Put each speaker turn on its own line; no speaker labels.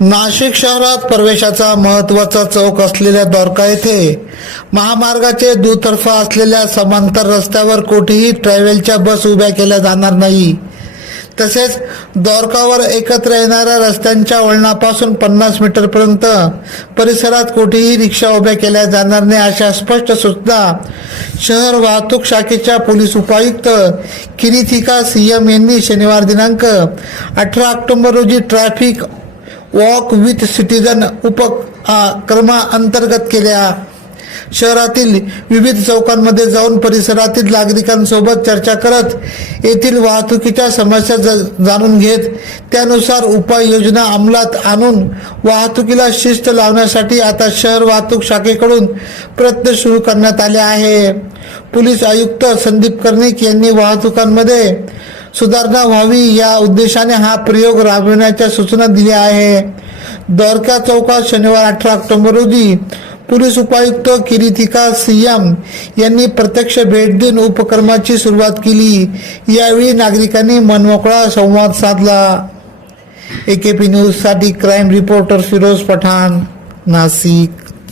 नाशिक शहरात प्रवेशाचा महत्त्वाचा चौक असलेल्या द्वारका येथे महामार्गाचे दुतर्फा असलेल्या समांतर रस्त्यावर कोठेही ट्रॅव्हलच्या बस उभ्या केल्या जाणार नाही. तसेच द्वारकावर एकत्र येणाऱ्या रस्त्यांच्या वळणापासून पन्नास मीटरपर्यंत परिसरात कोठेही रिक्षा उभ्या केल्या जाणार नाही अशा स्पष्ट सूचना शहर वाहतूक शाखेच्या पोलीस उपायुक्त किनीथिका सी एम यांनी शनिवार दिनांक अठरा ऑक्टोबर रोजी ट्रॅफिक वॉक विथ सिटीजन उपक्रमा अंतर्गत केल्या. शहरातील विविध चौकांमध्ये जाऊन परिसरातील नागरिकांसोबत चर्चा करत येथील वाहतुकीच्या समस्या ज- जाणून घेत त्यानुसार उपाययोजना अंमलात आणून वाहतुकीला शिस्त लावण्यासाठी आता शहर वाहतूक शाखेकडून प्रयत्न सुरू करण्यात आले आहे. पोलीस आयुक्त संदीप कर्णिक यांनी वाहतुकांमध्ये सुधारणा व्हावी या उद्देशाने हा प्रयोग राबविण्याच्या सूचना दिल्या आहे. द्वारका चौकात शनिवार अठरा ऑक्टोबर रोजी पोलीस उपायुक्त किरिथिका सीएम यांनी प्रत्यक्ष भेट देऊन उपक्रमाची सुरुवात केली. यावेळी नागरिकांनी मनमोकळा संवाद साधला. एकेपी पी न्यूजसाठी क्राईम रिपोर्टर फिरोज पठाण नाशिक.